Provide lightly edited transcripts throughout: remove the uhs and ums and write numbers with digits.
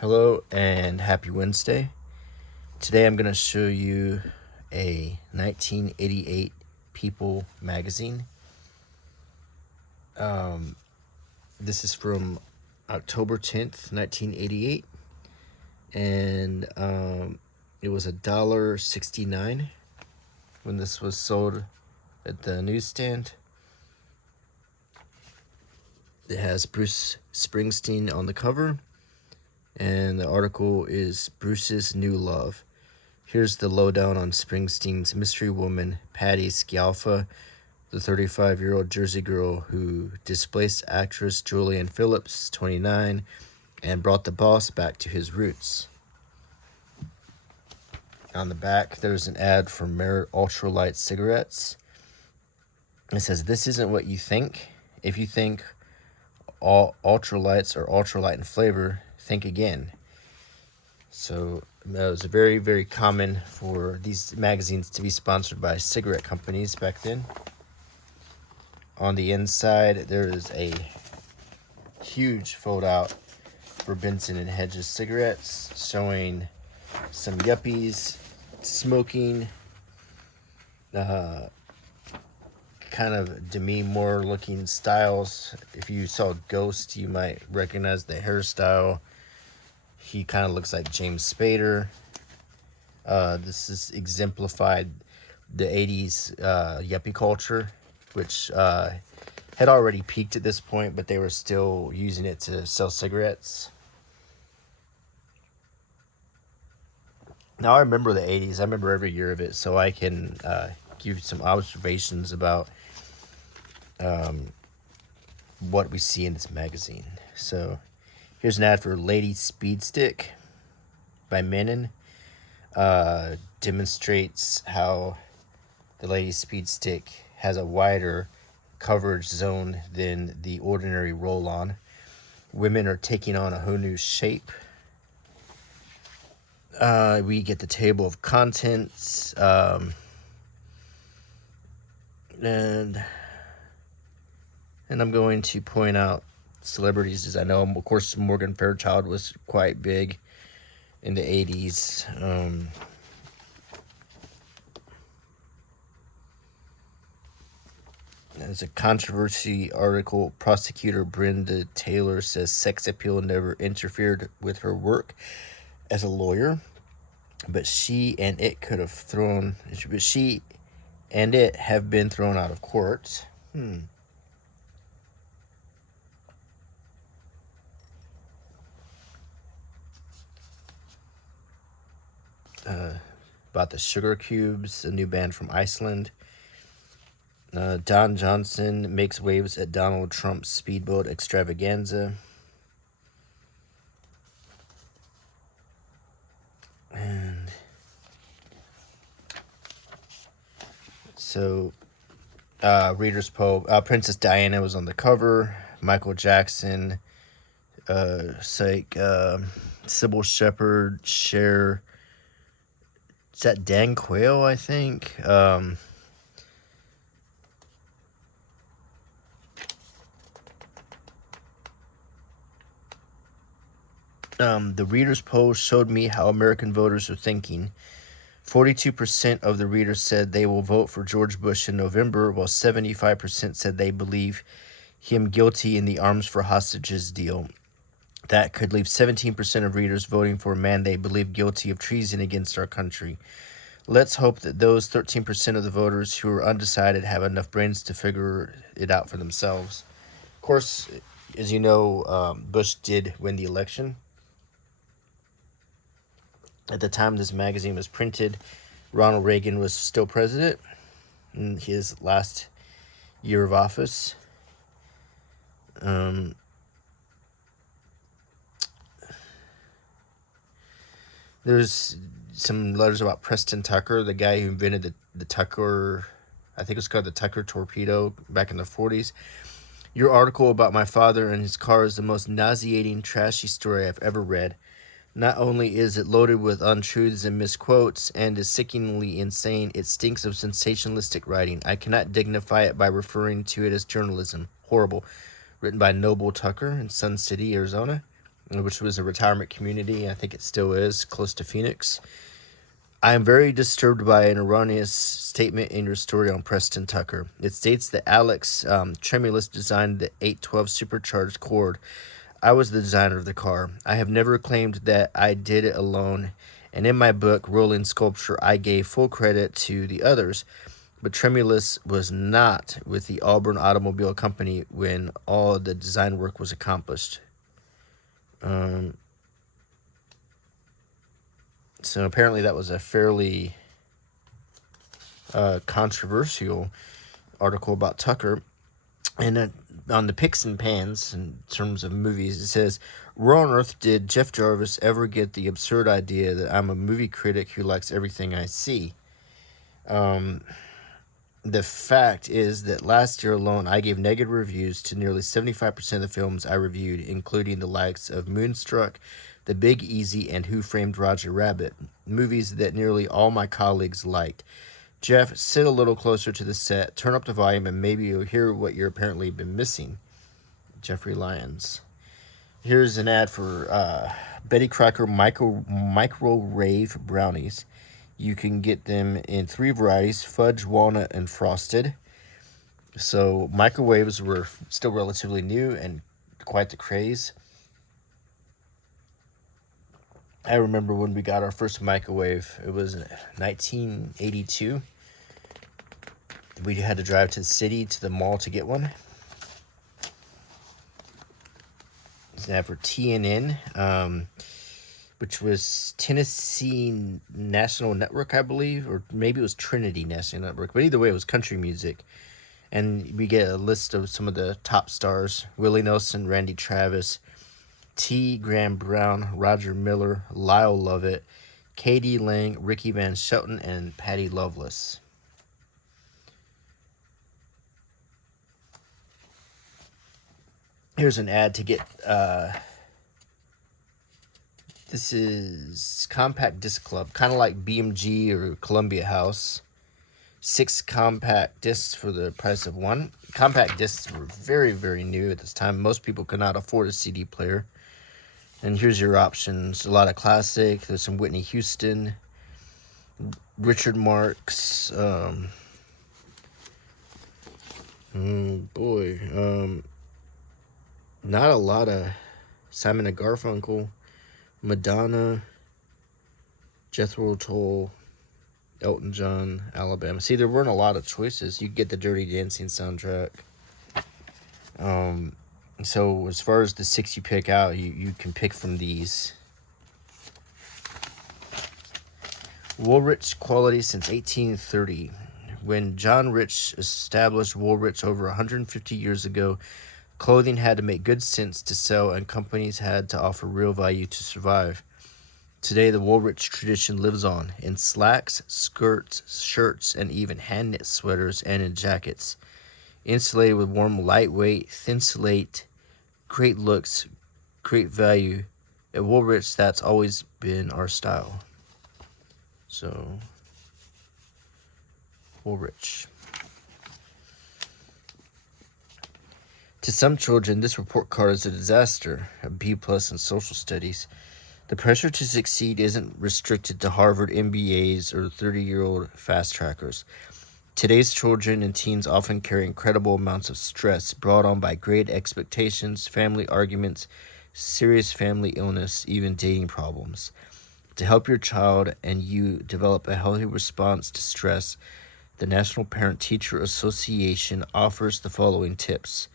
Hello and happy Wednesday. Today I'm going to show you a 1988 People magazine. This is from October 10th, 1988, and it was $1.69 when this was sold at the newsstand. It has Bruce Springsteen on the cover, and the article is Bruce's New Love. Here's the lowdown on Springsteen's mystery woman, Patti Scialfa, the 35-year-old Jersey girl who displaced actress Julianne Phillips, 29, and brought the boss back to his roots. On the back, there's an ad for Merit Ultralight cigarettes. It says, "This isn't what you think. If you think all ultralights are ultralight in flavor, think again." So it was very, very common for these magazines to be sponsored by cigarette companies back then. On the inside, there is a huge fold-out for Benson and Hedges cigarettes, showing some yuppies smoking, kind of Demi Moore-looking styles. If you saw Ghost, you might recognize the hairstyle. He kind of looks like James Spader. This is exemplified the 80s yuppie culture, which had already peaked at this point, but they were still using it to sell cigarettes. Now, I remember the 80s. I remember every year of it, so I can give some observations about what we see in this magazine. So here's an ad for Lady Speed Stick by Menon. Demonstrates how the Lady Speed Stick has a wider coverage zone than the ordinary roll-on. Women are taking on a whole new shape. We get the table of contents, and I'm going to point out celebrities, as I know, of course, Morgan Fairchild was quite big in the 80s. There's a controversy article. Prosecutor Brenda Taylor says sex appeal never interfered with her work as a lawyer, but she and it have been thrown out of court. About the Sugar Cubes, a new band from Iceland. Don Johnson makes waves at Donald Trump's speedboat extravaganza. And so, Reader's Poe, Princess Diana was on the cover. Michael Jackson, Sybil Shepherd, Cher. Is that Dan Quayle, I think? The Reader's Poll showed me how American voters are thinking. 42% of the readers said they will vote for George Bush in November, while 75% said they believe him guilty in the arms for hostages deal. That could leave 17% of readers voting for a man they believe guilty of treason against our country. Let's hope that those 13% of the voters who are undecided have enough brains to figure it out for themselves. Of course, as you know, Bush did win the election. At the time this magazine was printed, Ronald Reagan was still president in his last year of office. There's some letters about Preston Tucker, the guy who invented the Tucker, I think it was called the Tucker torpedo back in the 40s. Your article about my father and his car is the most nauseating, trashy story I've ever read. Not only is it loaded with untruths and misquotes and is sickeningly insane, it stinks of sensationalistic writing. I cannot dignify it by referring to it as journalism. Horrible. Written by Noble Tucker in Sun City, Arizona. which was a retirement community. I think it still is, close to Phoenix. I am very disturbed by an erroneous statement in your story on Preston Tucker. It states that Alex Tremulous designed the 812 supercharged Cord. I was the designer of the car. I have never claimed that I did it alone, and in my book, Rolling Sculpture, I gave full credit to the others. But Tremulous was not with the Auburn Automobile Company when all the design work was accomplished. So apparently that was a fairly controversial article about Tucker. And on the picks and pans, in terms of movies, it says, where on earth did Jeff Jarvis ever get the absurd idea that I'm a movie critic who likes everything I see? The fact is that last year alone, I gave negative reviews to nearly 75% of the films I reviewed, including the likes of Moonstruck, The Big Easy, and Who Framed Roger Rabbit, movies that nearly all my colleagues liked. Jeff, sit a little closer to the set, turn up the volume, and maybe you'll hear what you're apparently been missing. Jeffrey Lyons. Here's an ad for Betty Crocker microwave brownies. You can get them in 3 varieties: fudge, walnut, and frosted. So microwaves were still relatively new and quite the craze. I remember when we got our first microwave. It was 1982. We had to drive to the city, to the mall to get one. It's an ad for TNN, which was Tennessee National Network, I believe, or maybe it was Trinity National Network. But either way, it was country music. And we get a list of some of the top stars: Willie Nelson, Randy Travis, T. Graham Brown, Roger Miller, Lyle Lovett, Katie Lang, Ricky Van Shelton, and Patty Loveless. Here's an ad to get... this is Compact Disc Club, kind of like BMG or Columbia House. 6 compact discs for the price of 1. Compact discs were very, very new at this time. Most people could not afford a CD player. And here's your options. A lot of classic. There's some Whitney Houston, Richard Marx. Not a lot of Simon and Garfunkel, Madonna, Jethro Tull, Elton John, Alabama. See, there weren't a lot of choices. You get the Dirty Dancing soundtrack. So as far as the 6 you pick out, you can pick from these. Woolrich quality since 1830. When John Rich established Woolrich over 150 years ago, clothing had to make good sense to sell, and companies had to offer real value to survive. Today, the Woolrich tradition lives on in slacks, skirts, shirts, and even hand-knit sweaters and in jackets. Insulated with warm, lightweight, thin slate, great looks, great value. At Woolrich, that's always been our style. So, Woolrich. To some children, this report card is a disaster, a B+ in social studies. The pressure to succeed isn't restricted to Harvard MBAs or 30-year-old fast trackers. Today's children and teens often carry incredible amounts of stress brought on by great expectations, family arguments, serious family illness, even dating problems. To help your child and you develop a healthy response to stress, the National Parent-Teacher Association offers the following tips.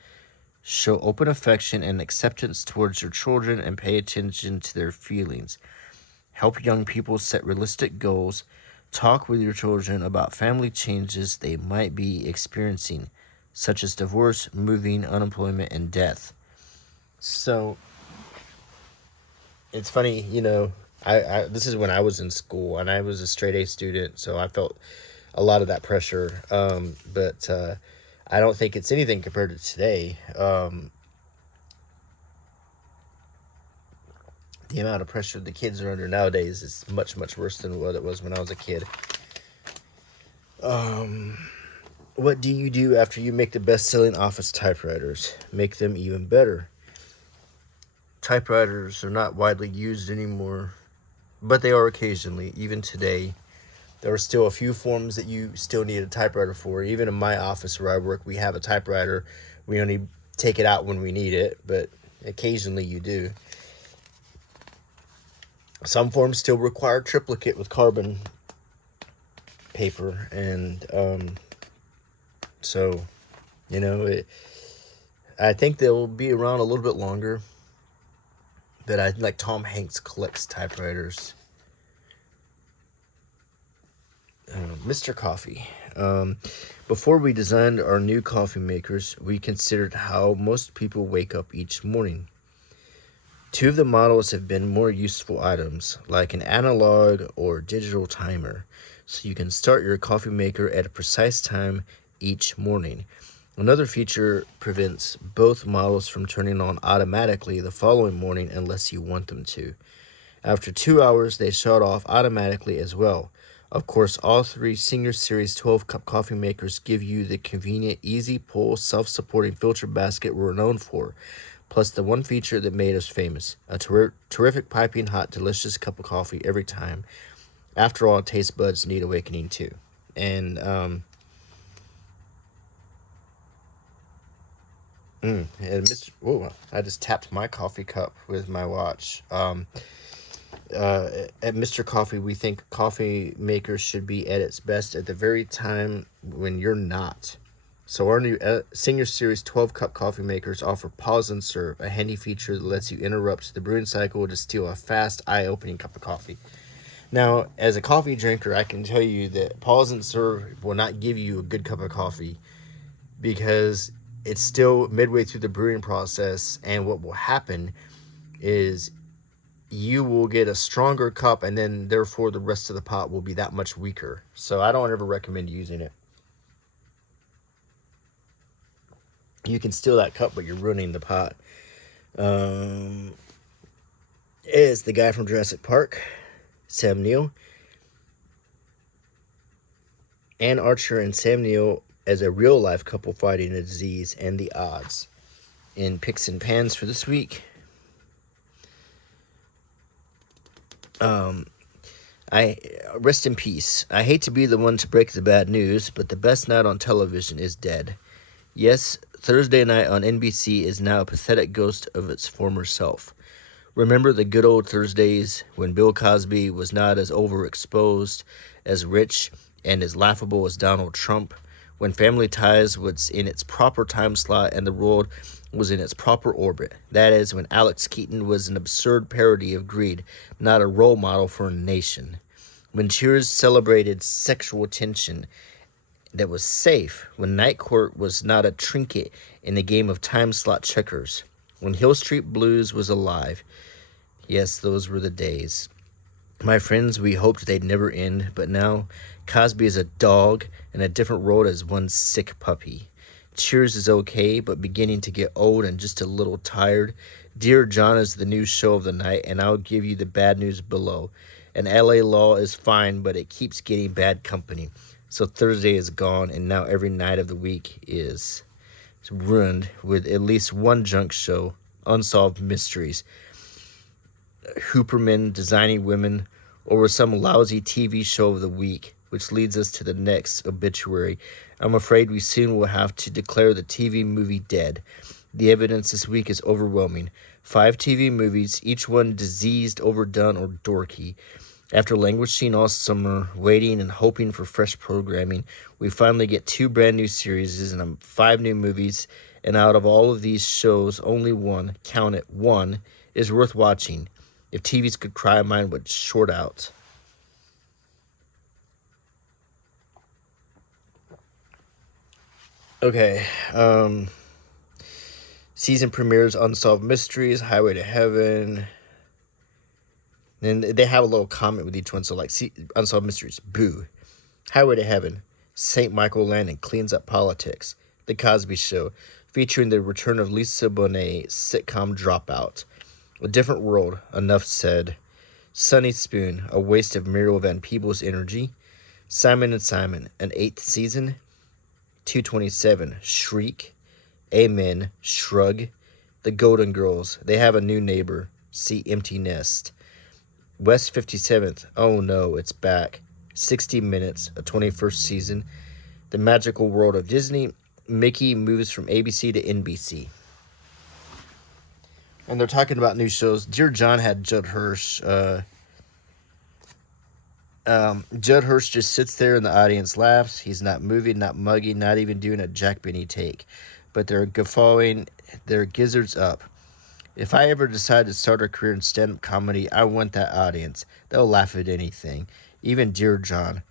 Show open affection and acceptance towards your children and pay attention to their feelings. Help young people set realistic goals. Talk with your children about family changes they might be experiencing, such as divorce, moving, unemployment, and death. So, it's funny, I this is when I was in school, and I was a straight A student, so I felt a lot of that pressure. But I don't think it's anything compared to today. The amount of pressure the kids are under nowadays is much, much worse than what it was when I was a kid. What do you do after you make the best-selling office typewriters? Make them even better. typewriters are not widely used anymore, but they are occasionally. Even today, there are still a few forms that you still need a typewriter for. Even in my office where I work, we have a typewriter. We only take it out when we need it, but occasionally you do. Some forms still require triplicate with carbon paper, and so, I think they'll be around a little bit longer. But I like Tom Hanks collects typewriters. Mr. Coffee. Before we designed our new coffee makers, we considered how most people wake up each morning. Two of the models have been more useful items, like an analog or digital timer, so you can start your coffee maker at a precise time each morning. Another feature prevents both models from turning on automatically the following morning unless you want them to. After 2 hours, they shut off automatically as well. Of course, all three Senior Series 12-cup coffee makers give you the convenient, easy pull, self-supporting filter basket we're known for, plus the one feature that made us famous, a terrific piping hot, delicious cup of coffee every time. After all, taste buds need awakening too. And I just tapped my coffee cup with my watch. At Mr. Coffee, we think coffee makers should be at its best at the very time when you're not. So our new Senior Series 12-cup coffee makers offer pause and serve, a handy feature that lets you interrupt the brewing cycle to steal a fast, eye-opening cup of coffee. Now, as a coffee drinker, I can tell you that pause and serve will not give you a good cup of coffee because it's still midway through the brewing process, and what will happen is you will get a stronger cup, and then therefore the rest of the pot will be that much weaker. So I don't ever recommend using it. You can steal that cup, but you're ruining the pot. Is the guy from Jurassic Park, Sam Neill. Ann Archer and Sam Neill as a real-life couple fighting a disease and the odds. In Picks and Pans for this week, I rest in peace. I hate to be the one to break the bad news, but the best night on television is dead. Yes, Thursday night on NBC is now a pathetic ghost of its former self. Remember the good old Thursdays when Bill Cosby was not as overexposed, as rich, and as laughable as Donald Trump, when Family Ties was in its proper time slot and the world was in its proper orbit. That is, when Alex Keaton was an absurd parody of greed, not a role model for a nation. When Cheers celebrated sexual tension that was safe, when Night Court was not a trinket in the game of time slot checkers, when Hill Street Blues was alive. Yes, those were the days. My friends, we hoped they'd never end, but now Cosby is a dog in a different world as one sick puppy. Cheers is okay, but beginning to get old and just a little tired. Dear John is the new show of the night, and I'll give you the bad news below. And LA Law is fine, but it keeps getting bad company. So Thursday is gone, and now every night of the week is ruined with at least one junk show, Unsolved Mysteries, Hooperman, Designing Women, or some lousy TV show of the week, which leads us to the next obituary. I'm afraid we soon will have to declare the TV movie dead. The evidence this week is overwhelming. 5 TV movies, each one diseased, overdone, or dorky. After languishing all summer, waiting and hoping for fresh programming, we finally get 2 brand new series and 5 new movies, and out of all of these shows, only one, count it, one, is worth watching. If TVs could cry, mine would short out. Okay, season premieres Unsolved Mysteries, Highway to Heaven. And they have a little comment with each one. So, like, Unsolved Mysteries, boo. Highway to Heaven, St. Michael Landon cleans up politics. The Cosby Show, featuring the return of Lisa Bonet, sitcom dropout. A Different World, enough said. Sunny Spoon, a waste of Muriel Van Peebles energy. Simon & Simon, an 8th season. 227, Shriek. Amen, Shrug. The Golden Girls. They have a new neighbor. See Empty Nest. West 57th. Oh no, it's back. 60 Minutes, a 21st season. The Magical World of Disney. Mickey moves from ABC to NBC. And they're talking about new shows. Dear John had Judd Hirsch. Judd Hirsch just sits there in the audience, laughs. He's not moving, not mugging, not even doing a Jack Benny take. But they're guffawing their gizzards up. If I ever decide to start a career in stand-up comedy, I want that audience. They'll laugh at anything. Even Dear John.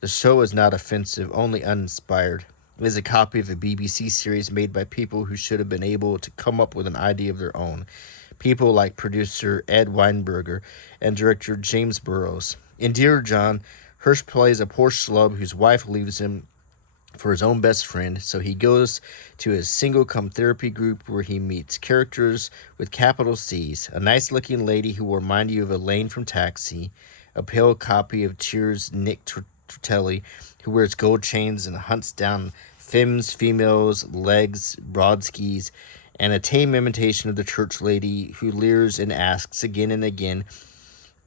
The show is not offensive, only uninspired. It is a copy of a BBC series made by people who should have been able to come up with an idea of their own. People like producer Ed Weinberger and director James Burrows. In Dear John, Hirsch plays a poor schlub whose wife leaves him for his own best friend, so he goes to a single-come therapy group where he meets characters with capital C's, a nice-looking lady who will remind you of Elaine from Taxi, a pale copy of Cheers' Nick Tortelli, who wears gold chains and hunts down femmes, females, legs, broadskis, and a tame imitation of the church lady who leers and asks again and again,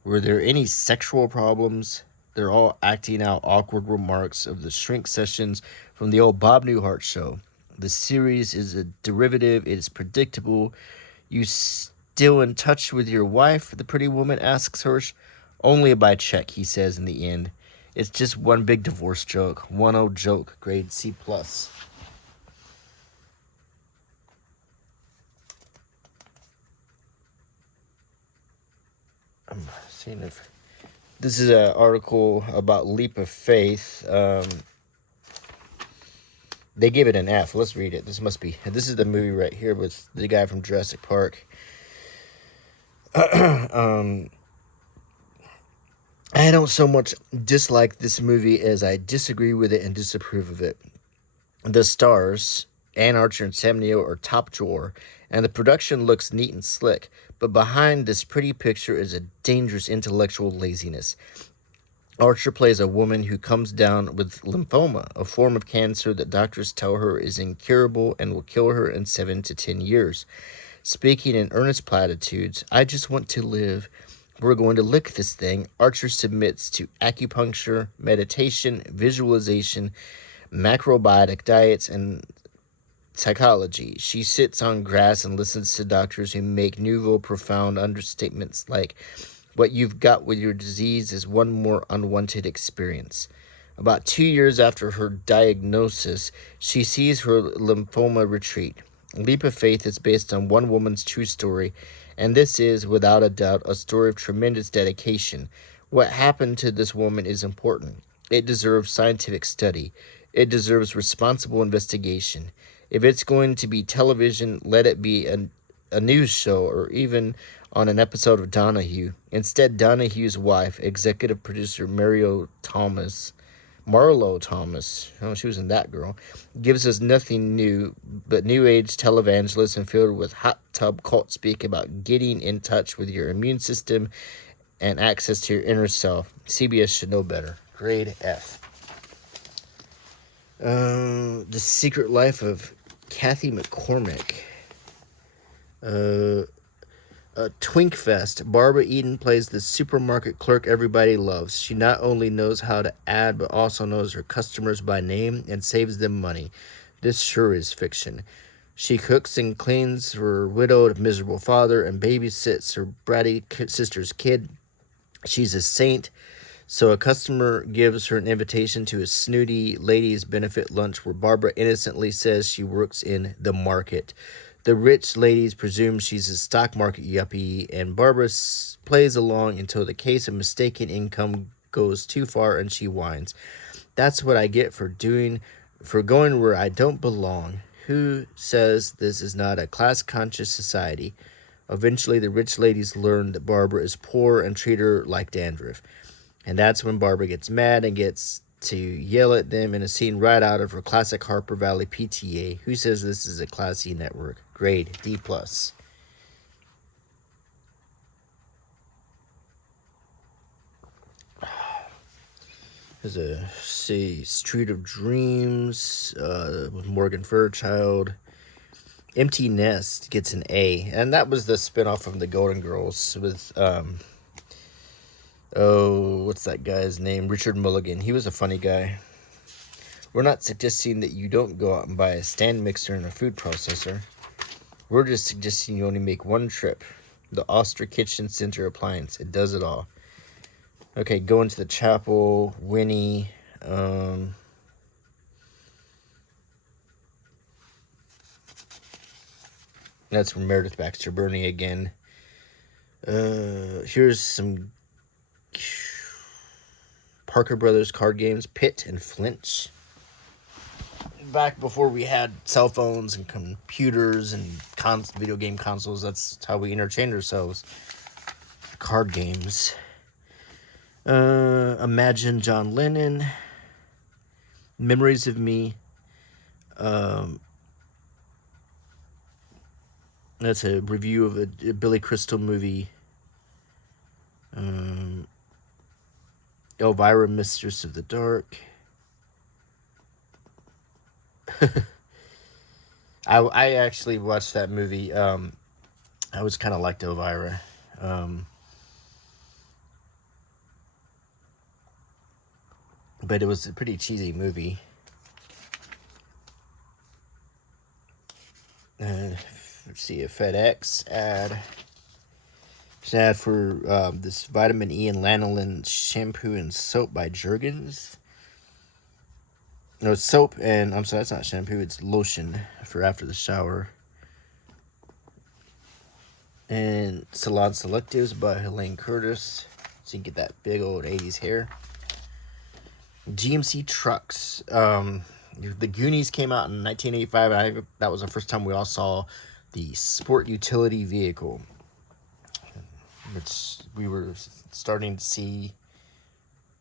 were there any sexual problems? They're all acting out awkward remarks of the shrink sessions from the old Bob Newhart show. The series is a derivative. It is predictable. You still in touch with your wife? The pretty woman asks Hirsch. Only by check, he says in the end. It's just one big divorce joke. One old joke. Grade C+. I'm seeing if this is an article about Leap of Faith. They give it an F. Let's read it. This is the movie right here with the guy from Jurassic Park. I don't so much dislike this movie as I disagree with it and disapprove of it. The stars, Ann Archer and Sam Neill, are top drawer, and the production looks neat and slick, but behind this pretty picture is a dangerous intellectual laziness. Archer plays a woman who comes down with lymphoma, a form of cancer that doctors tell her is incurable and will kill her in 7 to 10 years. Speaking in earnest platitudes, I just want to live. We're going to lick this thing. Archer submits to acupuncture, meditation, visualization, macrobiotic diets, and psychology. She sits on grass and listens to doctors who make nouveau profound understatements like, what you've got with your disease is one more unwanted experience. About 2 years after her diagnosis, she sees her lymphoma retreat. Leap of Faith is based on one woman's true story, and this is, without a doubt, a story of tremendous dedication. What happened to this woman is important. It deserves scientific study. It deserves responsible investigation. If it's going to be television, let it be a news show or even on an episode of Donahue. Instead, Donahue's wife, executive producer Marlo Thomas, oh, she was in That Girl, gives us nothing new but new age televangelism filled with hot tub cult speak about getting in touch with your immune system and access to your inner self. CBS should know better. Grade F. The Secret Life of Kathy McCormick. Twinkfest. Barbara Eden plays the supermarket clerk everybody loves. She not only knows how to add, but also knows her customers by name and saves them money. This sure is fiction. She cooks and cleans for her widowed, miserable father and babysits her bratty sister's kid. She's a saint. So a customer gives her an invitation to a snooty ladies' benefit lunch where Barbara innocently says she works in the market. The rich ladies presume she's a stock market yuppie, and Barbara plays along until the case of mistaken income goes too far and she whines. That's what I get for going where I don't belong. Who says this is not a class-conscious society? Eventually, the rich ladies learn that Barbara is poor and treat her like dandruff. And that's when Barbara gets mad and gets to yell at them in a scene right out of her classic Harper Valley PTA. Who says this is a classy network? Grade D+. There's a Street of Dreams with Morgan Fairchild. Empty Nest gets an A, and that was the spinoff from the Golden Girls with what's that guy's name? Richard Mulligan. He was a funny guy. We're not suggesting that you don't go out and buy a stand mixer and a food processor. We're just suggesting you only make one trip. The Oster Kitchen Center appliance. It does it all. Okay, go into the chapel. Winnie. That's from Meredith Baxter Burney again. Here's some Parker Brothers card games. Pit and Flinch. Back before we had cell phones and computers and video game consoles, that's how we entertained ourselves. Card games. Imagine John Lennon. Memories of Me. That's a review of a Billy Crystal movie. Elvira, Mistress of the Dark. I actually watched that movie. I was kind of liked Elvira. But it was a pretty cheesy movie. Let's see, a FedEx ad. It's an ad for this vitamin E and lanolin shampoo and soap by Jergens. No, it's soap and, I'm sorry, that's not shampoo, it's lotion for after the shower. And Salon Selectives by Helene Curtis. So you can get that big old 80s hair. GMC trucks. The Goonies came out in 1985. And that was the first time we all saw the sport utility vehicle, which we were starting to see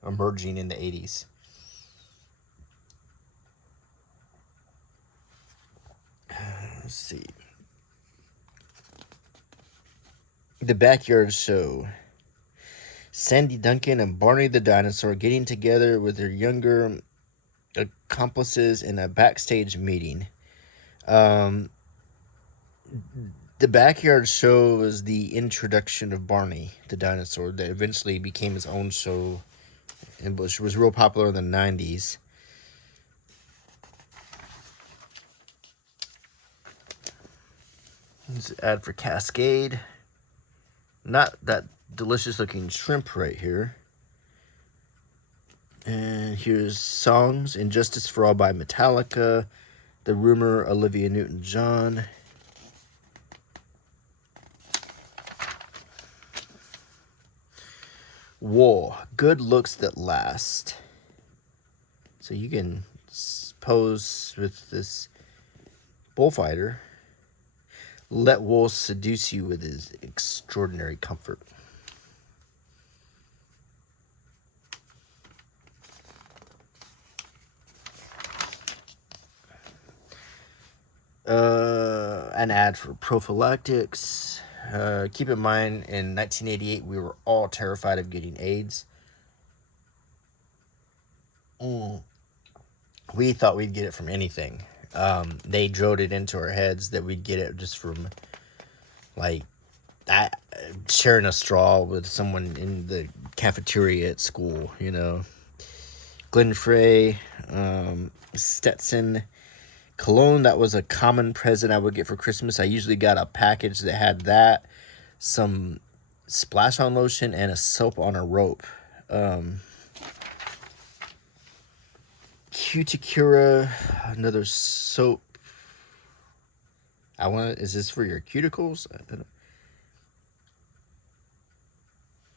emerging in the 80s. Let's see. The Backyard Show. Sandy Duncan and Barney the Dinosaur getting together with their younger accomplices in a backstage meeting. The Backyard Show was the introduction of Barney the Dinosaur that eventually became his own show and was real popular in the 90s. This ad for Cascade. Not that delicious looking shrimp right here. And here's songs. Injustice for All by Metallica. The Rumor, Olivia Newton-John. War, Good Looks That Last. So you can pose with this bullfighter. Let Wool seduce you with his extraordinary comfort. An ad for prophylactics. Keep in mind, in 1988, we were all terrified of getting AIDS. We thought we'd get it from anything. They drilled it into our heads that we'd get it just from, like, sharing a straw with someone in the cafeteria at school, you know. Glen Frey, Stetson, cologne. That was a common present I would get for Christmas. I usually got a package that had that, some splash-on lotion, and a soap on a rope. Cuticura, another soap. Is this for your cuticles?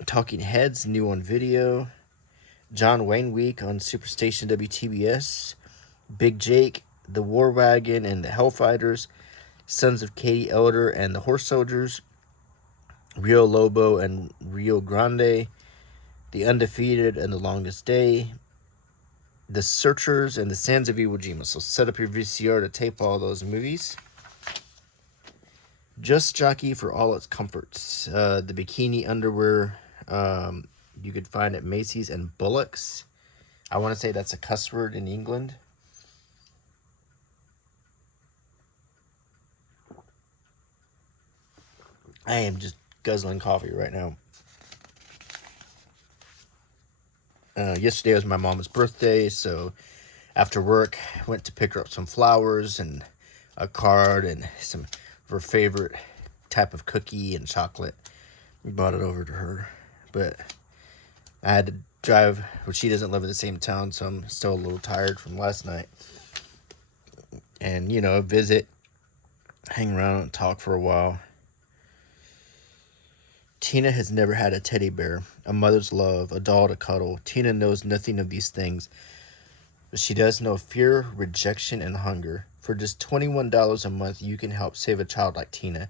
Talking Heads, new on video. John Wayne Week on Superstation WTBS. Big Jake, The War Wagon and the Hellfighters. Sons of Katie Elder and the Horse Soldiers. Rio Lobo and Rio Grande. The Undefeated and The Longest Day. The Searchers and the Sands of Iwo Jima. So set up your VCR to tape all those movies. Just Jockey for all its comforts. The bikini underwear you could find at Macy's and Bullock's. I want to say that's a cuss word in England. I am just guzzling coffee right now. Yesterday was my mom's birthday, so after work, went to pick her up some flowers and a card and some of her favorite type of cookie and chocolate. We brought it over to her, but I had to drive. Well, she doesn't live in the same town, so I'm still a little tired from last night. And visit, hang around, and talk for a while. Tina has never had a teddy bear, a mother's love, a doll to cuddle. Tina knows nothing of these things, but she does know fear, rejection, and hunger. For just $21 a month, you can help save a child like Tina.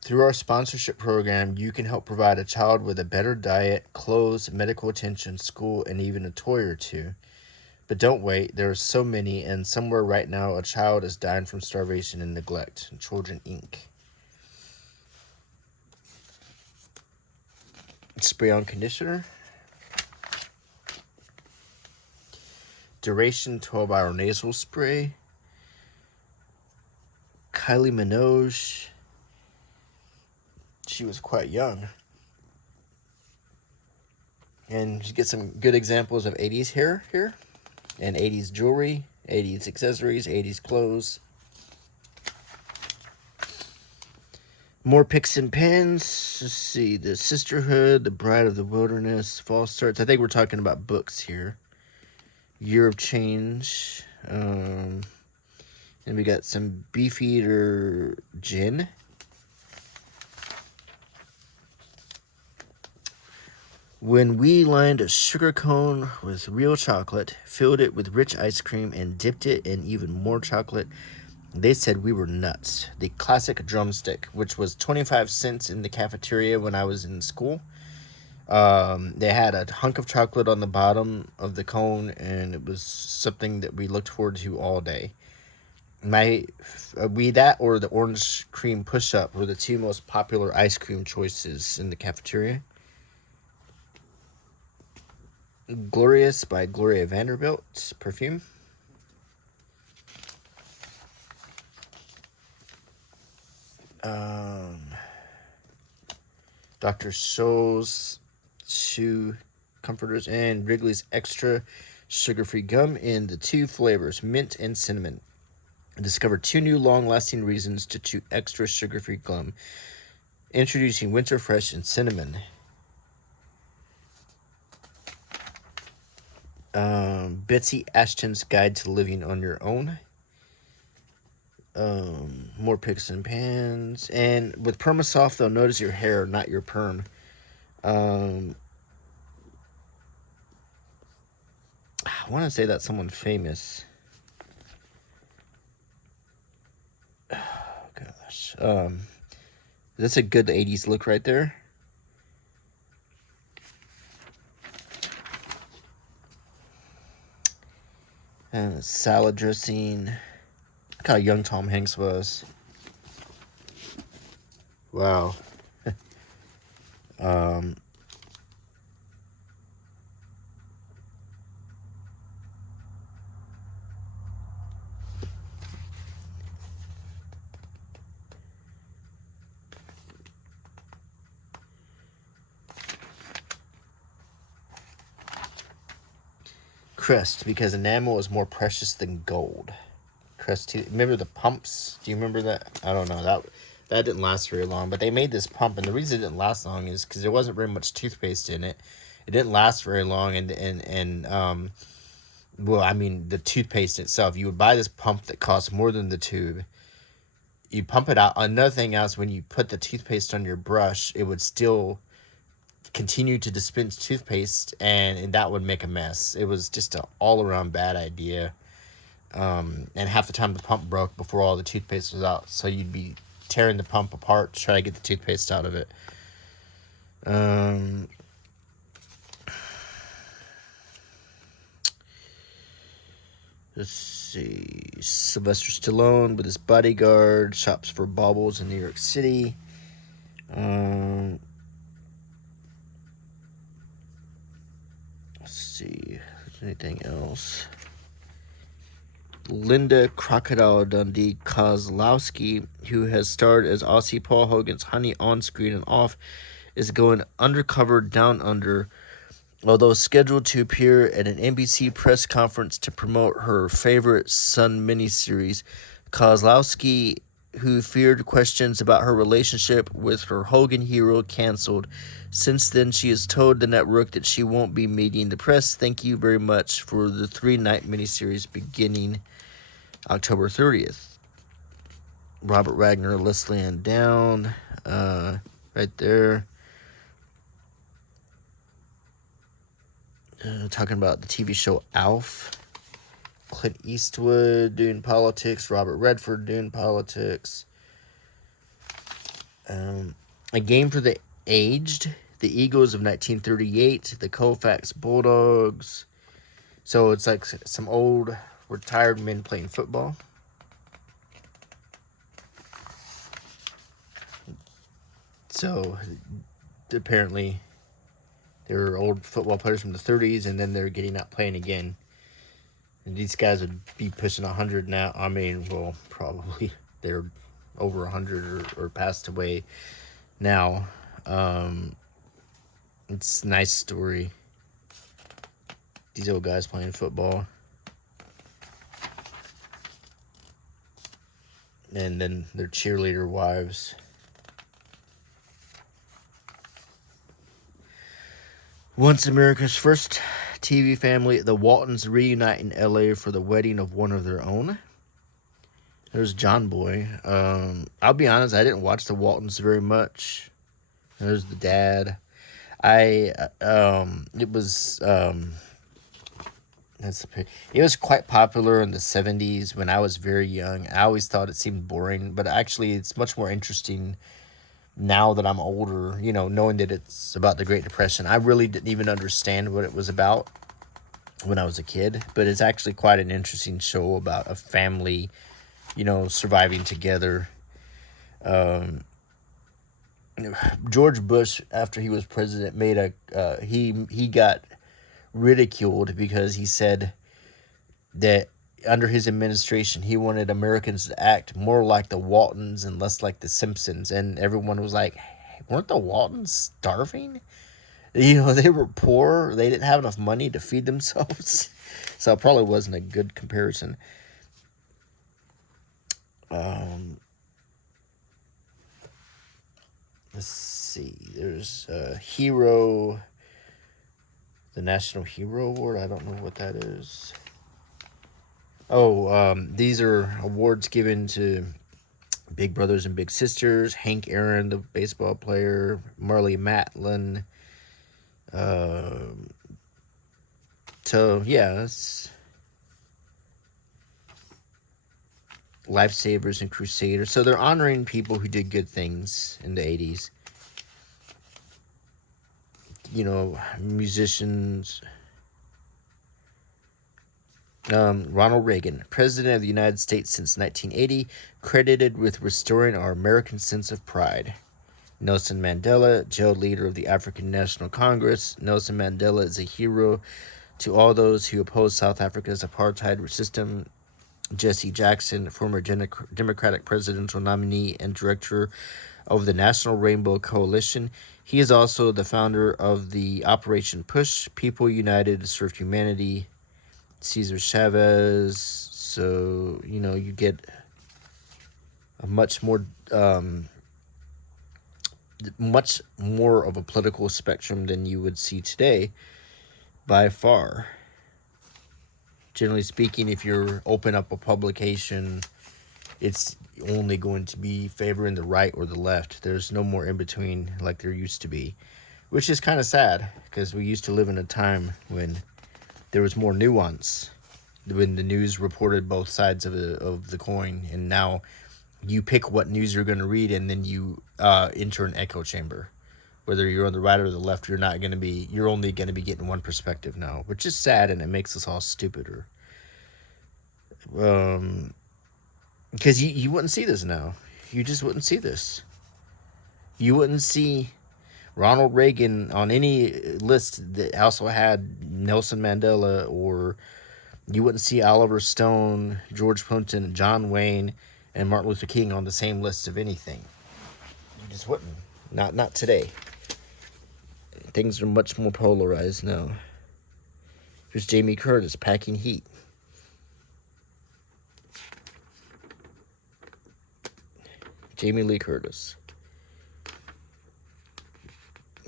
Through our sponsorship program, you can help provide a child with a better diet, clothes, medical attention, school, and even a toy or two. But don't wait, there are so many, and somewhere right now a child is dying from starvation and neglect. Children Inc. Spray on conditioner. Duration 12-hour nasal spray. Kylie Minogue. She was quite young. And you get some good examples of 80s hair here. And 80s jewelry, 80s accessories, 80s clothes. More picks and pens. Let's see. The Sisterhood, The Bride of the Wilderness, False Starts. I think we're talking about books here. Year of Change. And we got some Beefeater gin. When we lined a sugar cone with real chocolate, filled it with rich ice cream, and dipped it in even more chocolate, they said we were nuts. The classic drumstick, which was 25 cents in the cafeteria when I was in school. They had a hunk of chocolate on the bottom of the cone, and it was something that we looked forward to all day. That or the orange cream push-up were the two most popular ice cream choices in the cafeteria. Glorious by Gloria Vanderbilt, perfume. Dr. Scholl's Chew Comforters and Wrigley's Extra Sugar-Free Gum in the two flavors, mint and cinnamon. Discover two new long-lasting reasons to chew extra sugar-free gum. Introducing Winter Fresh and Cinnamon. Betsy Ashton's Guide to Living on Your Own. More picks and pans. And with Permasoft, they'll notice your hair, not your perm. I want to say that's someone famous. Oh, gosh. That's a good 80s look right there. And salad dressing. Look how young Tom Hanks was. Wow. Crest, because enamel is more precious than gold. Crest, remember the pumps? Do you remember that? I don't know. That didn't last very long, but they made this pump, and the reason it didn't last long is because there wasn't very much toothpaste in it. It didn't last very long, well, I mean, the toothpaste itself. You would buy this pump that costs more than the tube. You pump it out. Another thing else, when you put the toothpaste on your brush, it would still continue to dispense toothpaste, and that would make a mess. It was just an all-around bad idea. And half the time the pump broke before all the toothpaste was out, so you'd be tearing the pump apart to try to get the toothpaste out of it. Let's see. Sylvester Stallone with his bodyguard shops for baubles in New York City. Let's see. If there's anything else. Linda Crocodile Dundee Kozlowski, who has starred as Aussie Paul Hogan's honey on screen and off, is going undercover down under. Although scheduled to appear at an NBC press conference to promote her favorite Son miniseries, Kozlowski, who feared questions about her relationship with her Hogan hero, canceled. Since then, she has told the network that she won't be meeting the press. Thank you very much for the 3-night miniseries beginning October 30th. Robert Wagner, Leslie Ann Down, right there. Talking about the TV show Alf. Clint Eastwood doing politics. Robert Redford doing politics. A Game for the Aged. The Eagles of 1938. The Colfax Bulldogs. So it's like some old retired men playing football. So apparently they're old football players from the 30s, and then they're getting out playing again. And these guys would be pushing 100 now. I mean, well, probably they're over 100 or passed away now. It's a nice story. These old guys playing football. And then their cheerleader wives. Once America's first TV family, the Waltons reunite in LA for the wedding of one of their own. There's John Boy. I'll be honest, I didn't watch the Waltons very much. There's the dad. It was quite popular in the 70s when I was very young. I always thought it seemed boring, but actually it's much more interesting now that I'm older, knowing that it's about the Great Depression. I really didn't even understand what it was about when I was a kid, but it's actually quite an interesting show about a family, surviving together. George Bush, after he was president, made he got ridiculed because he said that under his administration, he wanted Americans to act more like the Waltons and less like the Simpsons. And everyone was like, hey, weren't the Waltons starving? They were poor. They didn't have enough money to feed themselves. So it probably wasn't a good comparison. Let's see. There's a hero, the National Hero Award. I don't know what that is. These are awards given to big brothers and big sisters. Hank Aaron, the baseball player. Marley Matlin. That's lifesavers and crusaders. So they're honoring people who did good things in the 80s. Musicians. Ronald Reagan, President of the United States since 1980, credited with restoring our American sense of pride. Nelson Mandela, jailed leader of the African National Congress. Nelson Mandela is a hero to all those who oppose South Africa's apartheid system. Jesse Jackson, former Democratic presidential nominee and director of the National Rainbow Coalition. He is also the founder of the Operation Push, People United to Serve Humanity. Cesar Chavez. So, you get a much more of a political spectrum than you would see today by far. Generally speaking, if you open up a publication, it's only going to be favoring the right or the left. There's no more in between like there used to be, which is kind of sad because we used to live in a time when there was more nuance, when the news reported both sides of the coin, and now you pick what news you're going to read, and then you enter an echo chamber. Whether you're on the right or the left, you're only going to be getting one perspective now, which is sad, and it makes us all stupider. Because you wouldn't see this now. You just wouldn't see this. You wouldn't see Ronald Reagan on any list that also had Nelson Mandela or You wouldn't see Oliver Stone, George Plimpton, John Wayne, and Martin Luther King on the same list of anything. You just wouldn't. Not today. Things are much more polarized now. Here's Jamie Curtis packing heat. Jamie Lee Curtis.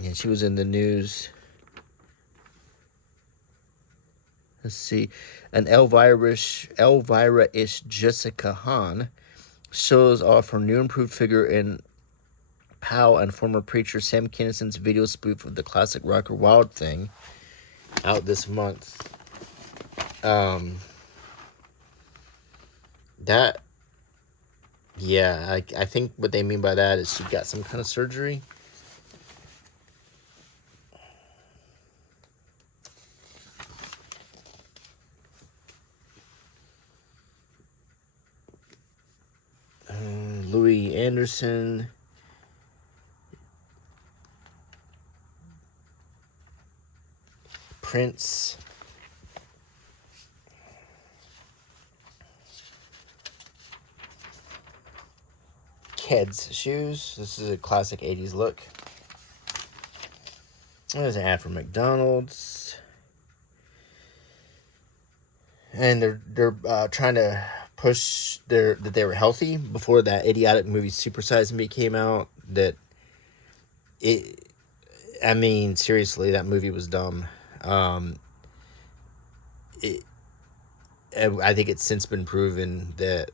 And she was in the news. Let's see. An Elvira-ish Jessica Hahn shows off her new improved figure in Powell and former preacher Sam Kinnison's video spoof of the classic rocker Wild Thing, out this month. I think what they mean by that is she got some kind of surgery. Louis Anderson. Prince. Keds shoes. This is a classic 80s look. There's an ad for McDonald's. And they're trying to push that they were healthy before that idiotic movie Super Size Me came out. Seriously, that movie was dumb. I think it's since been proven that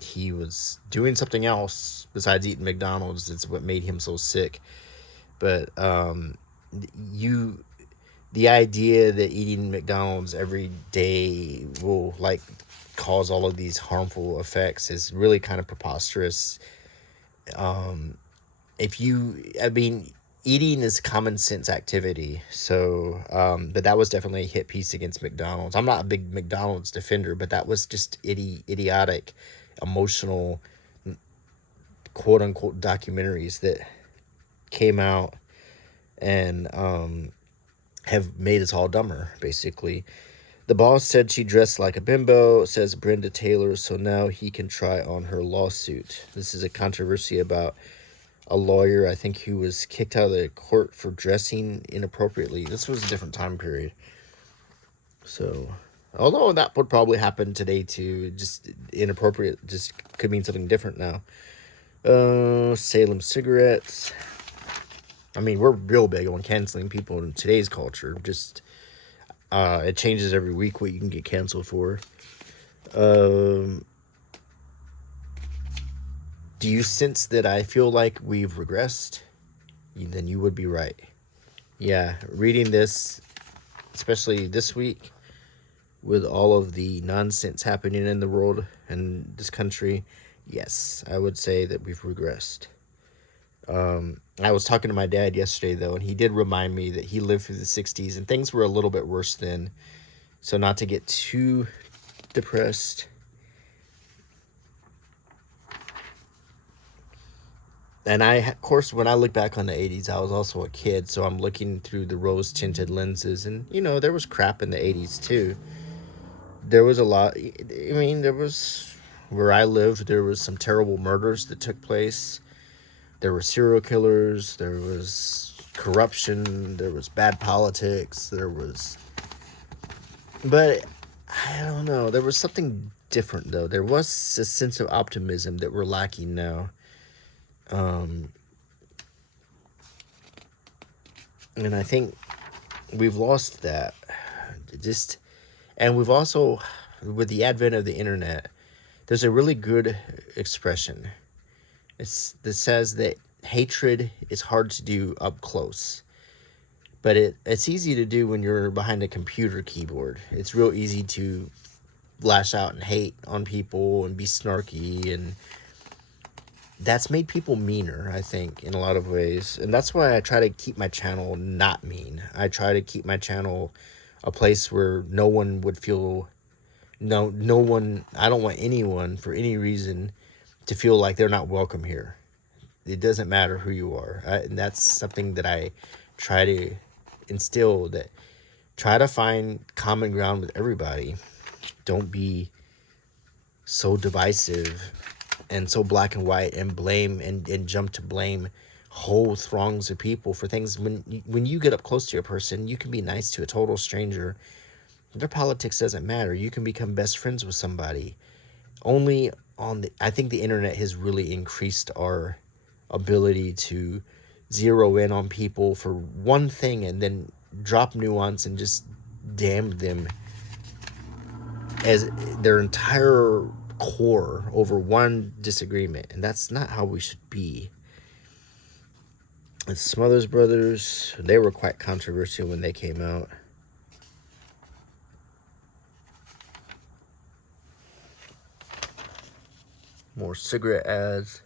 he was doing something else besides eating McDonald's. It's what made him so sick. But the idea that eating McDonald's every day will cause all of these harmful effects is really kind of preposterous. Eating is common sense activity. So, but that was definitely a hit piece against McDonald's. I'm not a big McDonald's defender, but that was just idiotic, emotional, quote unquote documentaries that came out and have made us all dumber, basically. The boss said she dressed like a bimbo, says Brenda Taylor, so now he can try on her lawsuit. This is a controversy about a lawyer, I think, who was kicked out of the court for dressing inappropriately. This was a different time period. So, although that would probably happen today too, just inappropriate just could mean something different now. Salem cigarettes. We're real big on canceling people in today's culture. Just, it changes every week what you can get canceled for. Do you sense that I feel like we've regressed? Then you would be right. Yeah, reading this, especially this week, with all of the nonsense happening in the world and this country, yes, I would say that we've regressed. I was talking to my dad yesterday, though, and he did remind me that he lived through the 60s and things were a little bit worse then. So not to get too depressed. And of course, when I look back on the 80s, I was also a kid, so I'm looking through the rose-tinted lenses, and, there was crap in the 80s, too. There was a lot. Where I lived, there was some terrible murders that took place. There were serial killers, there was corruption, there was bad politics, but I don't know, there was something different, though. There was a sense of optimism that we're lacking now. And I think we've lost that. And we've also, with the advent of the internet, there's a really good expression. That says that hatred is hard to do up close, but it's easy to do when you're behind a computer keyboard. It's real easy to lash out and hate on people and be snarky, and that's made people meaner, I think, in a lot of ways. And that's why I try to keep my channel not mean. I try to keep my channel a place where no one would feel, no one, I don't want anyone for any reason to feel like they're not welcome here. It doesn't matter who you are. And that's something that I try to instill, that Try to find common ground with everybody. Don't be so divisive and so black and white and blame and jump to blame whole throngs of people for things. When you get up close to a person, you can be nice to a total stranger. Their politics doesn't matter. You can become best friends with somebody. Only on the, I think the internet has really increased our ability to zero in on people for one thing and then drop nuance and just damn them as their entire core over one disagreement. And that's not how we should be. The Smothers Brothers, they were quite controversial when they came out. More cigarette ads.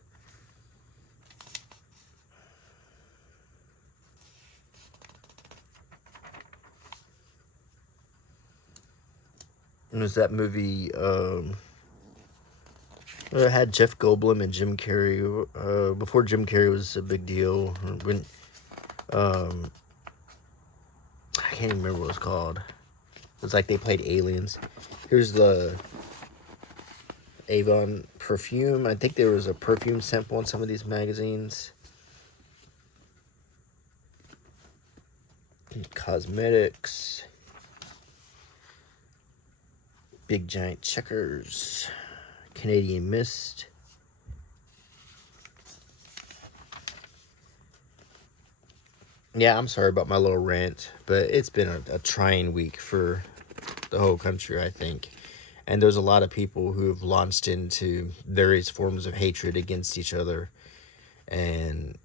And there's that movie, it had Jeff Goldblum and Jim Carrey, before Jim Carrey was a big deal. When, I can't even remember what it was called. It was like they played aliens. Here's the Avon perfume. I think there was a perfume sample in some of these magazines. Cosmetics. Big Giant Checkers. Canadian Mist. Yeah, I'm sorry about my little rant, but it's been a trying week for the whole country, I think. And there's a lot of people who have launched into various forms of hatred against each other. And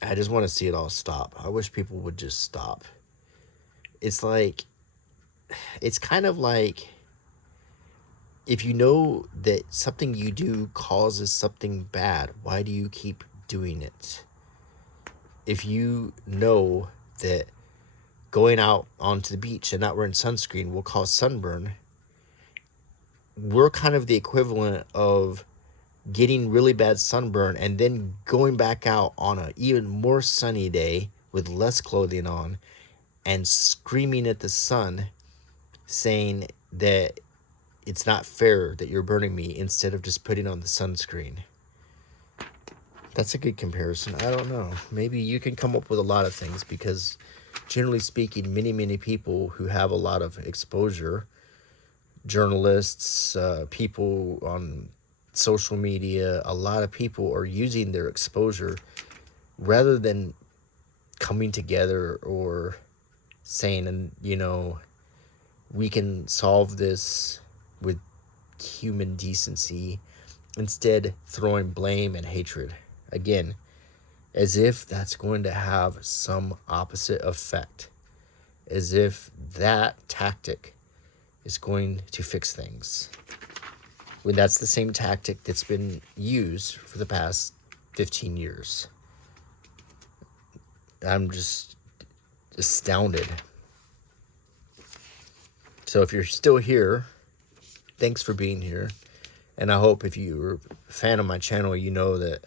I just want to see it all stop. I wish people would just stop. It's like, it's kind of like, if you know that something you do causes something bad, why do you keep doing it? If you know that going out onto the beach and not wearing sunscreen will cause sunburn, we're kind of the equivalent of getting really bad sunburn and then going back out on an even more sunny day with less clothing on and screaming at the sun saying that it's not fair that you're burning me instead of just putting on the sunscreen. That's a good comparison. I don't know. Maybe you can come up with a lot of things because generally speaking, many people who have a lot of exposure, journalists, people on social media, a lot of people are using their exposure rather than coming together or saying, and we can solve this with human decency, instead throwing blame and hatred. Again, as if that's going to have some opposite effect, as if that tactic is going to fix things, when that's the same tactic that's been used for the past 15 years. I'm just astounded. So if you're still here, thanks for being here. And I hope if you're a fan of my channel, you know that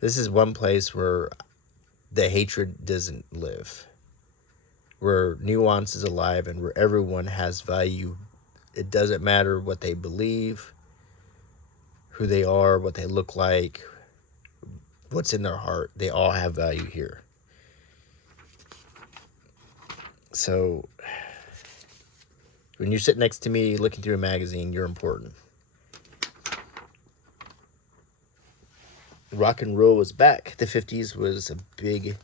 this is one place where the hatred doesn't live, where nuance is alive and where everyone has value. It doesn't matter what they believe, who they are, what they look like, what's in their heart. They all have value here. So when you sit next to me looking through a magazine, you're important. Rock and roll was back. The 50s was a big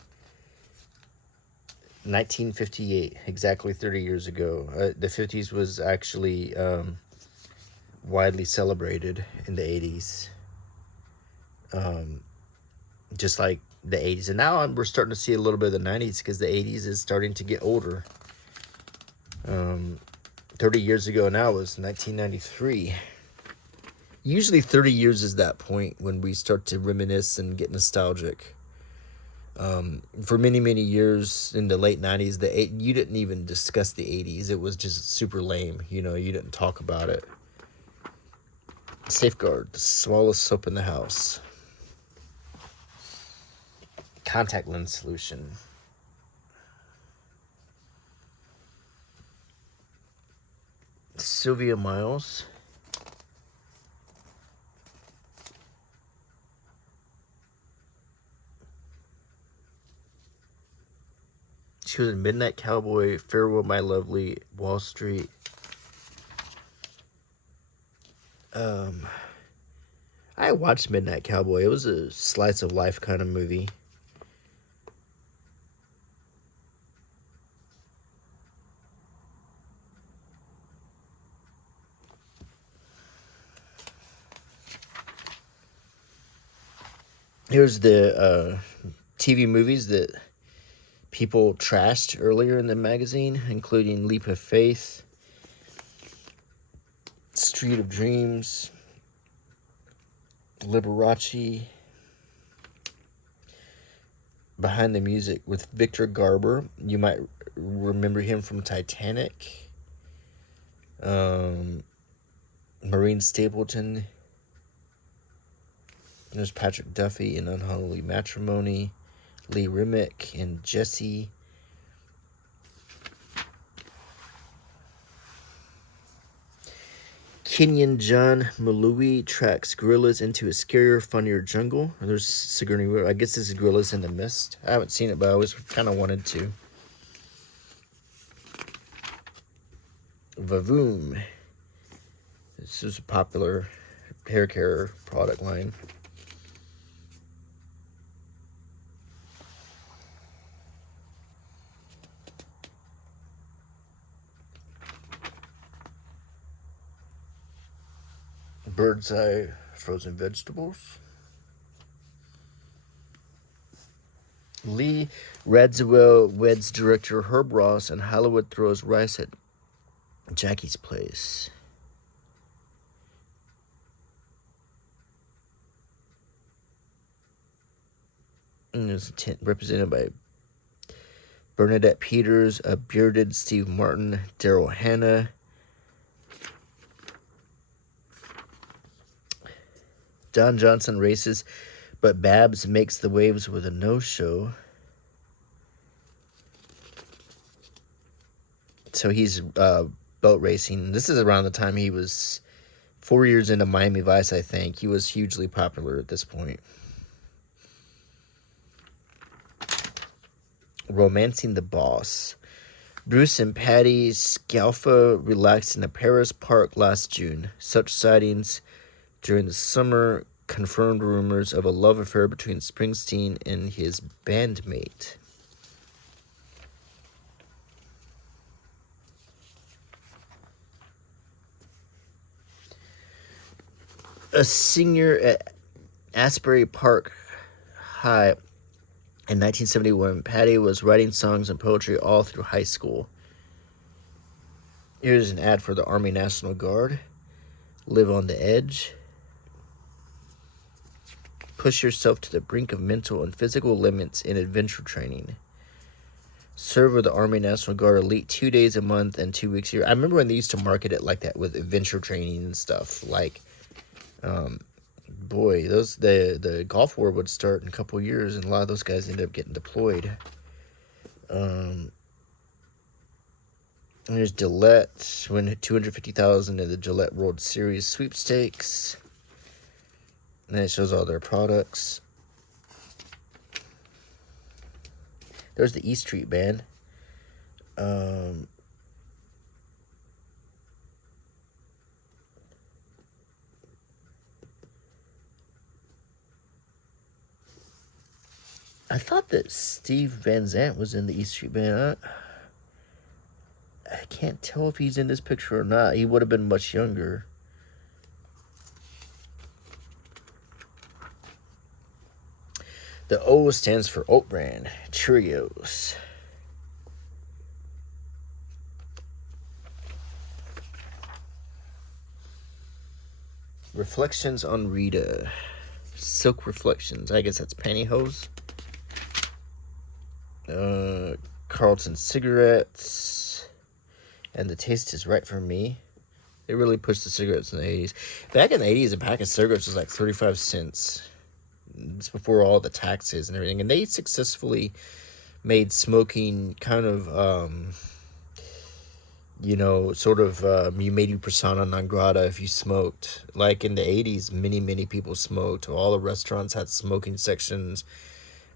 1958, exactly 30 years ago. The 50s was actually widely celebrated in the 80s, just like the 80s. And now we're starting to see a little bit of the 90s because the 80s is starting to get older. 30 years ago now was 1993. Usually 30 years is that point when we start to reminisce and get nostalgic. For many years in the late 90s, you didn't even discuss the 80s. It was just super lame. You didn't talk about it. Safeguard, the smallest soap in the house. Contact lens solution. Sylvia Miles. She was in Midnight Cowboy, Farewell My Lovely, Wall Street. I watched Midnight Cowboy. It was a slice of life kind of movie. Here's the TV movies that people trashed earlier in the magazine, including Leap of Faith, Street of Dreams, Liberace, Behind the Music with Victor Garber. You might remember him from Titanic. Maureen Stapleton. There's Patrick Duffy in Unholy Matrimony. Lee Remick in Jesse. Kenyan John Malui tracks gorillas into a scarier, funnier jungle. There's Sigourney Weaver. I guess this is Gorillas in the Mist. I haven't seen it, but I always kind of wanted to. Vavoom. This is a popular hair care product line. Bird's Eye frozen vegetables. Lee Radziwill weds director Herb Ross, and Hollywood throws rice at Jackie's place. And there's a tent represented by Bernadette Peters, a bearded Steve Martin, Daryl Hannah. Don Johnson races, but Babs makes the waves with a no-show. So he's boat racing. This is around the time he was 4 years into Miami Vice, I think. He was hugely popular at this point. Romancing the Boss. Bruce and Patty Scalfa relaxed in a Paris park last June. Such sightings during the summer confirmed rumors of a love affair between Springsteen and his bandmate. A senior at Asbury Park High in 1971, Patty was writing songs and poetry all through high school. Here's an ad for the Army National Guard. Live on the edge. Push yourself to the brink of mental and physical limits in adventure training. Serve with the Army National Guard Elite 2 days a month and 2 weeks a year. I remember when they used to market it like that with adventure training and stuff. Like, boy, the Gulf War would start in a couple years, and a lot of those guys ended up getting deployed. There's Gillette, win $250,000 in the Gillette World Series sweepstakes. And then it shows all their products. There's the E Street Band. I thought that Steve Van Zandt was in the E Street Band. I can't tell if he's in this picture or not. He would have been much younger. The O stands for Oat Bran, Cheerios. Reflections on Rita. Silk Reflections. I guess that's pantyhose. Carlton cigarettes. And the taste is right for me. They really pushed the cigarettes in the 80s. Back in the 80s, a pack of cigarettes was like 35 cents. It's before all the taxes and everything. And they successfully made smoking kind of, sort of you made you persona non grata if you smoked. Like in the 80s, many people smoked. All the restaurants had smoking sections.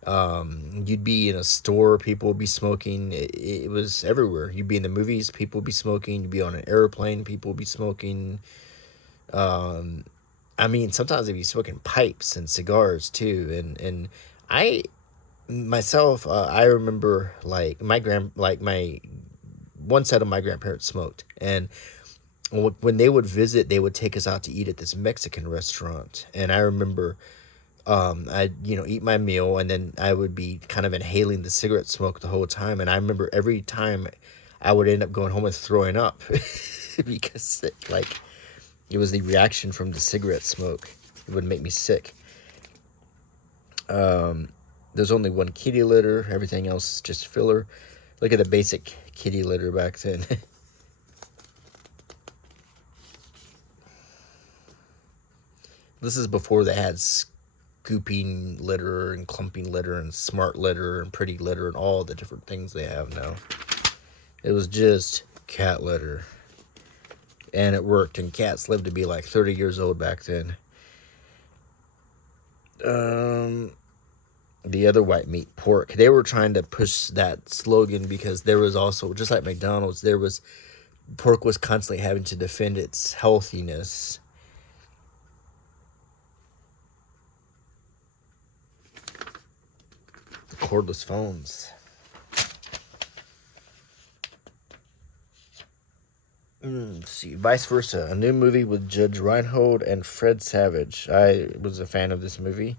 You'd be in a store, people would be smoking. It was everywhere. You'd be in the movies, people would be smoking. You'd be on an airplane, people would be smoking. I mean, sometimes they'd be smoking pipes and cigars too. And I myself, I remember like my one set of my grandparents smoked, and when they would visit, they would take us out to eat at this Mexican restaurant. And I remember I'd eat my meal, and then I would be kind of inhaling the cigarette smoke the whole time. And I remember every time I would end up going home and throwing up because it was the reaction from the cigarette smoke. It would make me sick. There's only one kitty litter. Everything else is just filler. Look at the basic kitty litter back then. This is before they had scooping litter and clumping litter and smart litter and pretty litter and all the different things they have now. It was just cat litter. And it worked, and cats lived to be like 30 years old back then. The other white meat, pork. They were trying to push that slogan because there was also, just like McDonald's, pork was constantly having to defend its healthiness. The cordless phones. Let's see, Vice Versa, a new movie with Judge Reinhold and Fred Savage. I was a fan of this movie.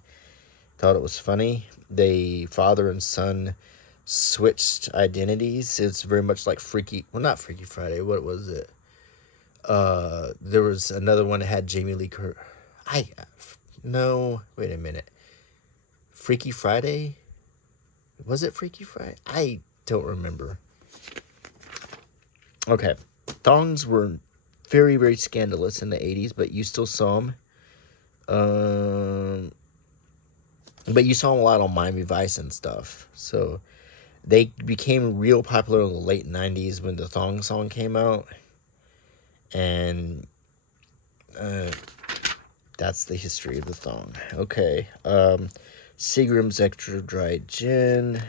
Thought it was funny. They father and son switched identities. It's very much like not Freaky Friday. What was it? There was another one that had Jamie Lee Curtis. No, wait a minute. Freaky Friday? Was it Freaky Friday? I don't remember. Okay. Thongs were very, very scandalous in the 80s, but you still saw them. But you saw them a lot on Miami Vice and stuff. So they became real popular in the late 90s when the thong song came out. And that's the history of the thong. Okay. Seagram's Extra Dry Gin.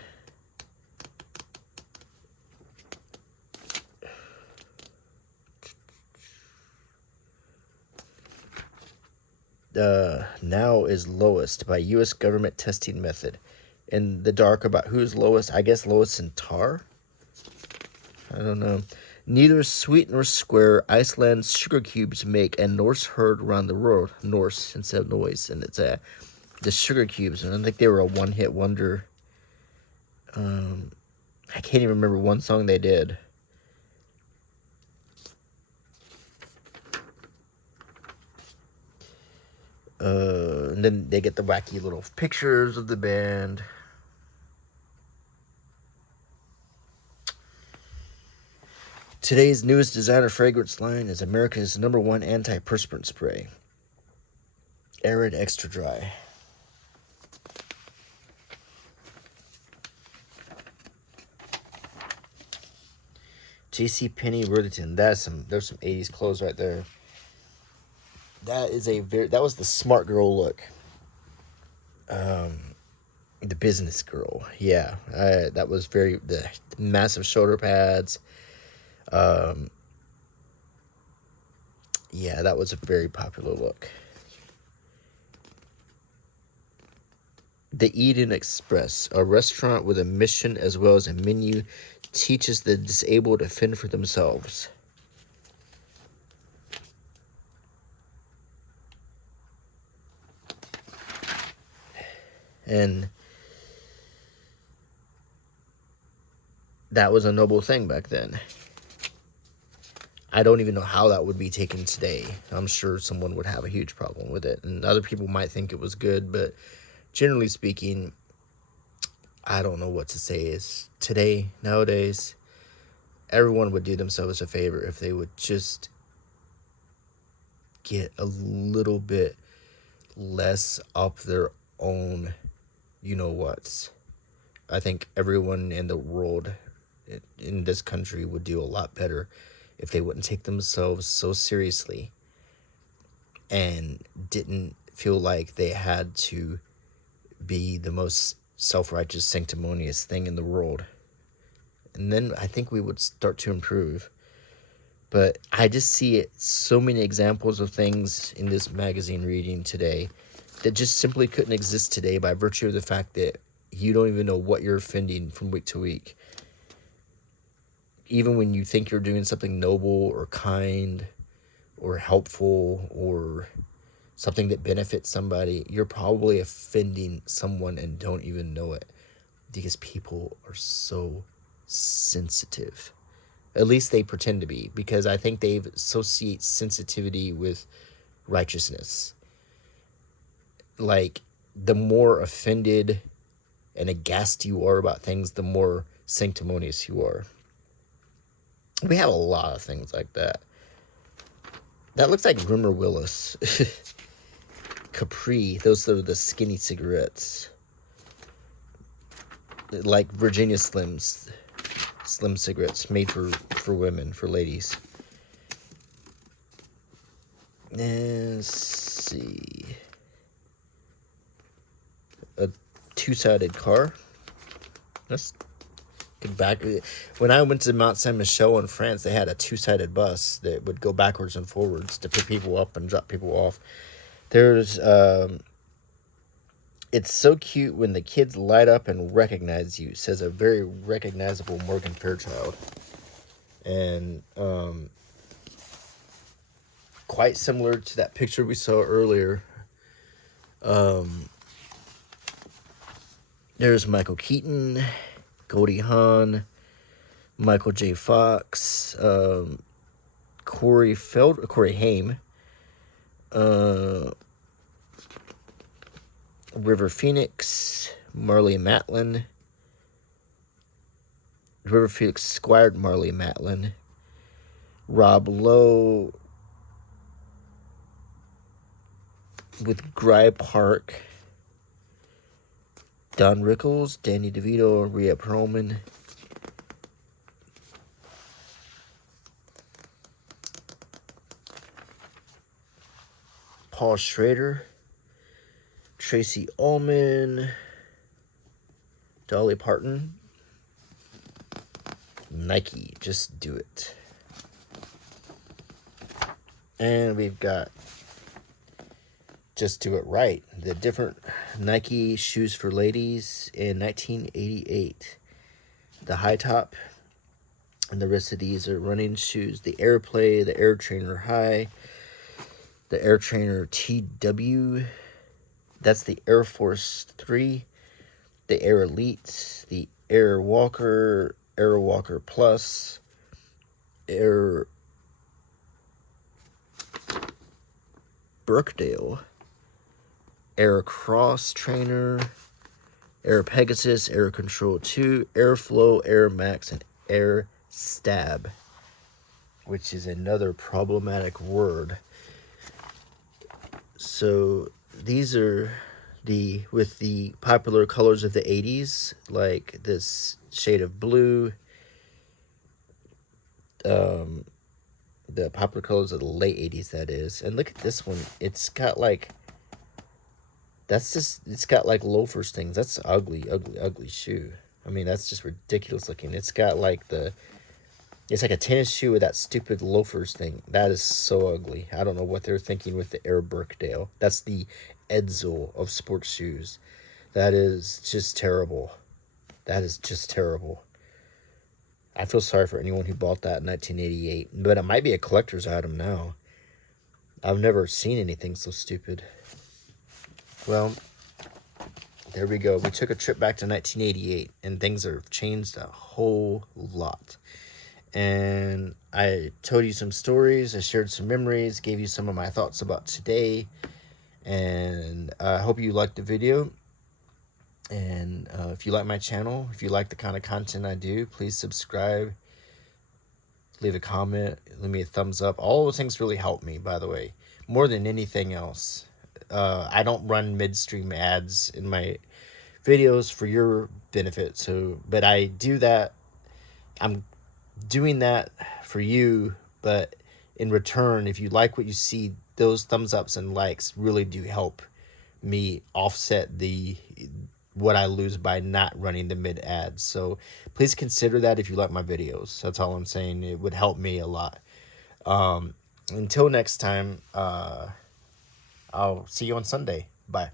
Now is lowest by U.S. government testing method. In the dark about who's lowest, I guess lowest in tar? I don't know. Neither sweet nor square Iceland's sugar cubes make a Norse heard around the world. Norse instead of noise. And it's the sugar cubes. And I think they were a one-hit wonder. I can't even remember one song they did. And then they get the wacky little pictures of the band. Today's newest designer fragrance line is America's #1 antiperspirant spray. Arid Extra Dry. JCPenney Worthington. There's some 80s clothes right there. That was the smart girl look. The business girl. Yeah. That was the massive shoulder pads. Yeah, that was a very popular look. The Eden Express, a restaurant with a mission as well as a menu, teaches the disabled to fend for themselves. And that was a noble thing back then. I don't even know how that would be taken today. I'm sure someone would have a huge problem with it. And other people might think it was good, but generally speaking, I don't know what to say. Is nowadays, everyone would do themselves a favor if they would just get a little bit less up their own you-know-whats. I think everyone in the world, in this country, would do a lot better if they wouldn't take themselves so seriously and didn't feel like they had to be the most self-righteous, sanctimonious thing in the world. And then I think we would start to improve. But I just see it, so many examples of things in this magazine reading today that just simply couldn't exist today by virtue of the fact that you don't even know what you're offending from week to week. Even when you think you're doing something noble or kind or helpful or something that benefits somebody, you're probably offending someone and don't even know it, because people are so sensitive. At least they pretend to be, because I think they associate sensitivity with righteousness. Like, the more offended and aghast you are about things, the more sanctimonious you are. We have a lot of things like that. That looks like Rimmer Willis. Capri, those are the skinny cigarettes. Like Virginia Slims. Slim cigarettes made for women, for ladies. Let's see. A two-sided car. Let's get back. When I went to Mount Saint Michel in France, they had a two-sided bus that would go backwards and forwards to pick people up and drop people off. There's it's so cute when the kids light up and recognize you, says a very recognizable Morgan Fairchild. And quite similar to that picture we saw earlier. There's Michael Keaton, Goldie Hawn, Michael J. Fox, Corey Haim, River Phoenix, Marley Matlin. River Phoenix squired Marley Matlin. Rob Lowe with Gry Park. Don Rickles, Danny DeVito, Rhea Perlman. Paul Schrader. Tracy Ullman. Dolly Parton. Nike, just do it. And we've got Just Do It Right, the different Nike shoes for ladies in 1988. The high top, and the rest of these are running shoes. The Airplay, the Air Trainer High, the Air Trainer TW, that's the Air Force 3, the Air Elite, the Air Walker Plus, Air Brookdale, Air Cross Trainer, Air Pegasus, Air Control 2, Airflow, Air Max, and Air Stab, which is another problematic word. So these are with the popular colors of the 80s, like this shade of blue, the popular colors of the late 80s, that is. And look at this one. It's got like, it's got like loafers things. That's ugly shoe. I mean, that's just ridiculous looking. It's got like it's like a tennis shoe with that stupid loafers thing. That is so ugly. I don't know what they're thinking with the Air Birkdale. That's the Edsel of sports shoes. That is just terrible. That is just terrible. I feel sorry for anyone who bought that in 1988. But it might be a collector's item now. I've never seen anything so stupid. Well, there we go. We took a trip back to 1988, and things have changed a whole lot. And I told you some stories, I shared some memories, gave you some of my thoughts about today, and I hope you liked the video. And if you like my channel, if you like the kind of content I do, please subscribe, leave a comment, leave me a thumbs up. All those things really help me, by the way, more than anything else. I don't run midstream ads in my videos for your benefit, but I do that. I'm doing that for you but in return, if you like what you see, those thumbs ups and likes really do help me offset the what I lose by not running the mid ads. So please consider that if you like my videos. That's all I'm saying. It would help me a lot. Until next time, I'll see you on Sunday. Bye.